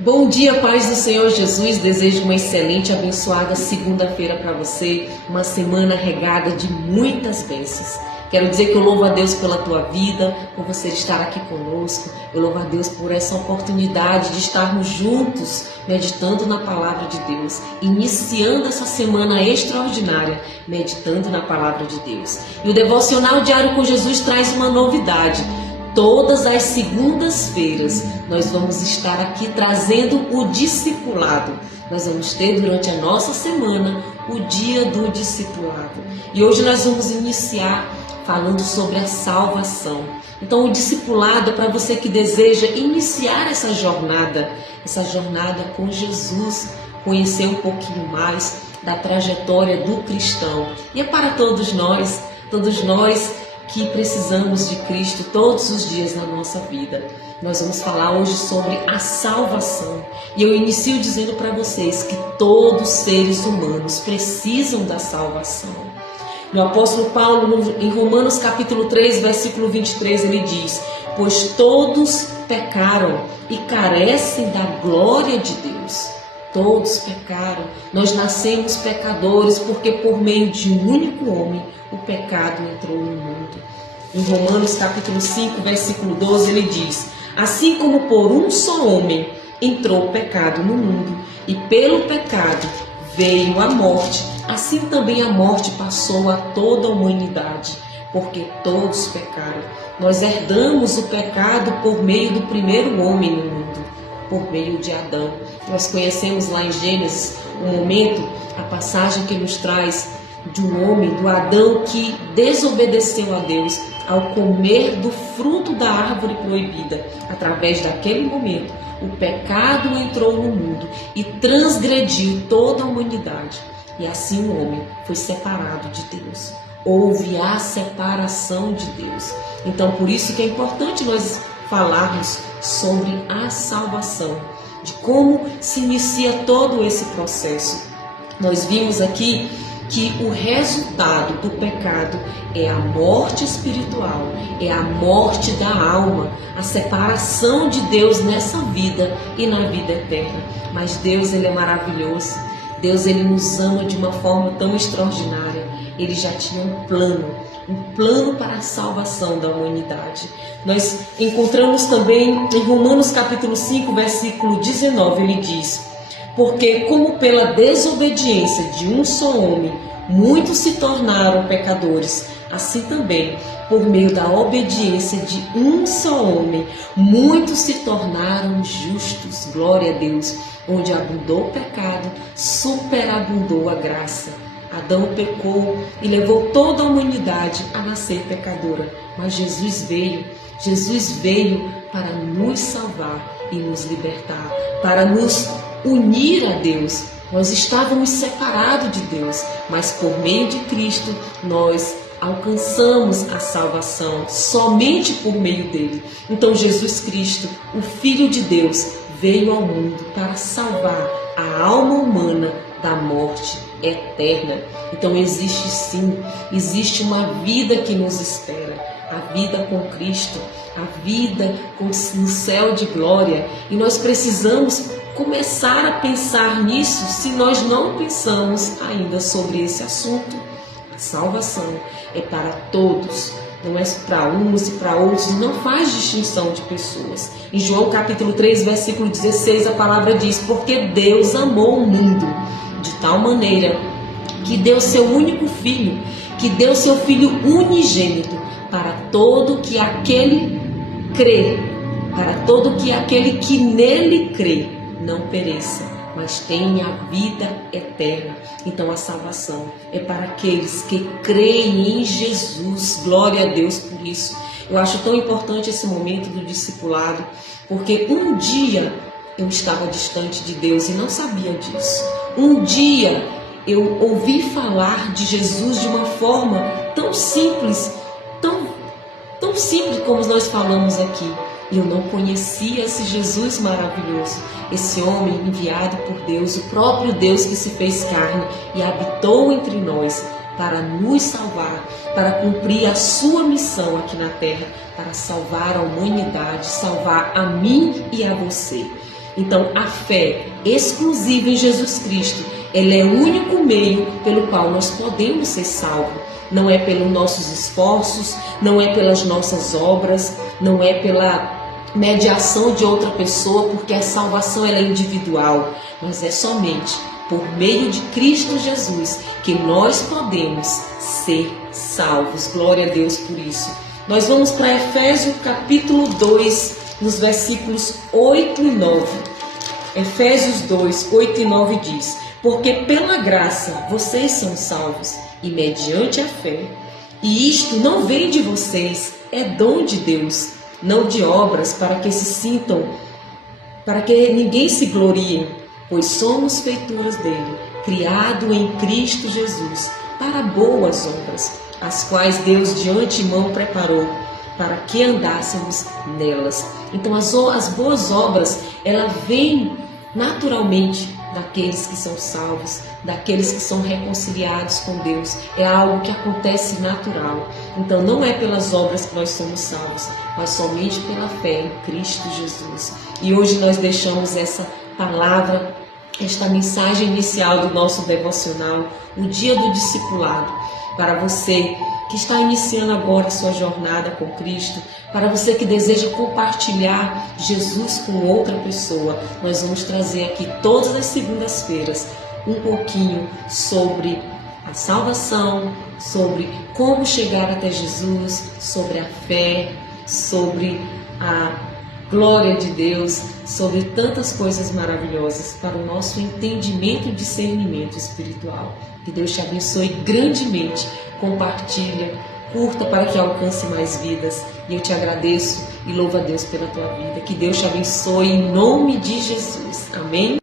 Bom dia, paz do Senhor Jesus. Desejo uma excelente, abençoada segunda-feira para você, uma semana regada de muitas bênçãos. Quero dizer que eu louvo a Deus pela tua vida, por você estar aqui conosco. Eu louvo a Deus por essa oportunidade de estarmos juntos, meditando na palavra de Deus, iniciando essa semana extraordinária, meditando na palavra de Deus. E o Devocional Diário com Jesus traz uma novidade. Todas as segundas-feiras nós vamos estar aqui trazendo o discipulado. Nós vamos ter durante a nossa semana o dia do discipulado. E hoje nós vamos iniciar falando sobre a salvação. Então o discipulado é para você que deseja iniciar essa jornada com Jesus, conhecer um pouquinho mais da trajetória do cristão. E é para todos nós que precisamos de Cristo todos os dias na nossa vida. Nós vamos falar hoje sobre a salvação. E eu inicio dizendo para vocês que todos os seres humanos precisam da salvação. No apóstolo Paulo, em Romanos capítulo 3, versículo 23, ele diz: pois todos pecaram e carecem da glória de Deus. Todos pecaram, nós nascemos pecadores, porque por meio de um único homem o pecado entrou no mundo. Em Romanos capítulo 5, versículo 12, ele diz: assim como por um só homem entrou o pecado no mundo, e pelo pecado veio a morte, assim também a morte passou a toda a humanidade, porque todos pecaram. Nós herdamos o pecado por meio do primeiro homem no mundo, por meio de Adão. Nós conhecemos lá em Gênesis um momento, a passagem que nos traz de um homem, do Adão, que desobedeceu a Deus ao comer do fruto da árvore proibida. Através daquele momento, o pecado entrou no mundo e transgrediu toda a humanidade. E assim o homem foi separado de Deus. Houve a separação de Deus. Então, por isso que é importante nós falarmos sobre a salvação, de como se inicia todo esse processo. Nós vimos aqui que o resultado do pecado é a morte espiritual, é a morte da alma, a separação de Deus nessa vida e na vida eterna. Mas Deus, Ele é maravilhoso. Deus, Ele nos ama de uma forma tão extraordinária. Ele já tinha um plano para a salvação da humanidade. Nós encontramos também em Romanos capítulo 5, versículo 19, ele diz: porque como pela desobediência de um só homem muitos se tornaram pecadores, assim também por meio da obediência de um só homem muitos se tornaram justos. Glória a Deus. Onde abundou o pecado, superabundou a graça. Adão pecou e levou toda a humanidade a nascer pecadora, mas Jesus veio para nos salvar e nos libertar, para nos unir a Deus. Nós estávamos separados de Deus, mas por meio de Cristo nós alcançamos a salvação, somente por meio dele. Então Jesus Cristo, o Filho de Deus, veio ao mundo para salvar a alma humana da morte eterna. Então existe uma vida que nos espera, a vida com Cristo, a vida no céu de glória. E nós precisamos começar a pensar nisso se nós não pensamos ainda sobre esse assunto. A salvação é para todos, não é para uns e para outros, não faz distinção de pessoas. Em João capítulo 3, versículo 16, a palavra diz: porque Deus amou o mundo de tal maneira que deu seu único filho, que deu seu filho unigênito, para todo que aquele crê, para todo que aquele que nele crê não pereça, mas tenha a vida eterna. Então a salvação é para aqueles que creem em Jesus. Glória a Deus por isso. Eu acho tão importante esse momento do discipulado, porque um dia eu estava distante de Deus e não sabia disso. Um dia eu ouvi falar de Jesus de uma forma tão simples, tão simples como nós falamos aqui. E eu não conhecia esse Jesus maravilhoso, esse homem enviado por Deus, o próprio Deus que se fez carne e habitou entre nós para nos salvar, para cumprir a sua missão aqui na terra, para salvar a humanidade, salvar a mim e a você. Então, a fé exclusiva em Jesus Cristo, ela é o único meio pelo qual nós podemos ser salvos. Não é pelos nossos esforços, não é pelas nossas obras, não é pela mediação de outra pessoa, porque a salvação ela é individual, mas é somente por meio de Cristo Jesus que nós podemos ser salvos. Glória a Deus por isso. Nós vamos para Efésios capítulo 2, nos versículos 8 e 9. Efésios 2, 8 e 9 diz: porque pela graça vocês são salvos, e mediante a fé. E isto não vem de vocês, é dom de Deus, não de obras, para que ninguém se glorie, pois somos feituras dele, criado em Cristo Jesus, para boas obras, as quais Deus de antemão preparou, para que andássemos nelas. Então as boas obras, ela vem naturalmente daqueles que são salvos, daqueles que são reconciliados com Deus. É algo que acontece natural. Então não é pelas obras que nós somos salvos, mas somente pela fé em Cristo Jesus. E hoje nós deixamos essa palavra, esta mensagem inicial do nosso devocional, o dia do discipulado, para você que está iniciando agora a sua jornada com Cristo, para você que deseja compartilhar Jesus com outra pessoa. Nós vamos trazer aqui todas as segundas-feiras um pouquinho sobre a salvação, sobre como chegar até Jesus, sobre a fé, sobre a glória de Deus, sobre tantas coisas maravilhosas para o nosso entendimento e discernimento espiritual. Que Deus te abençoe grandemente. Compartilha, curta para que alcance mais vidas. E eu te agradeço e louvo a Deus pela tua vida. Que Deus te abençoe em nome de Jesus. Amém?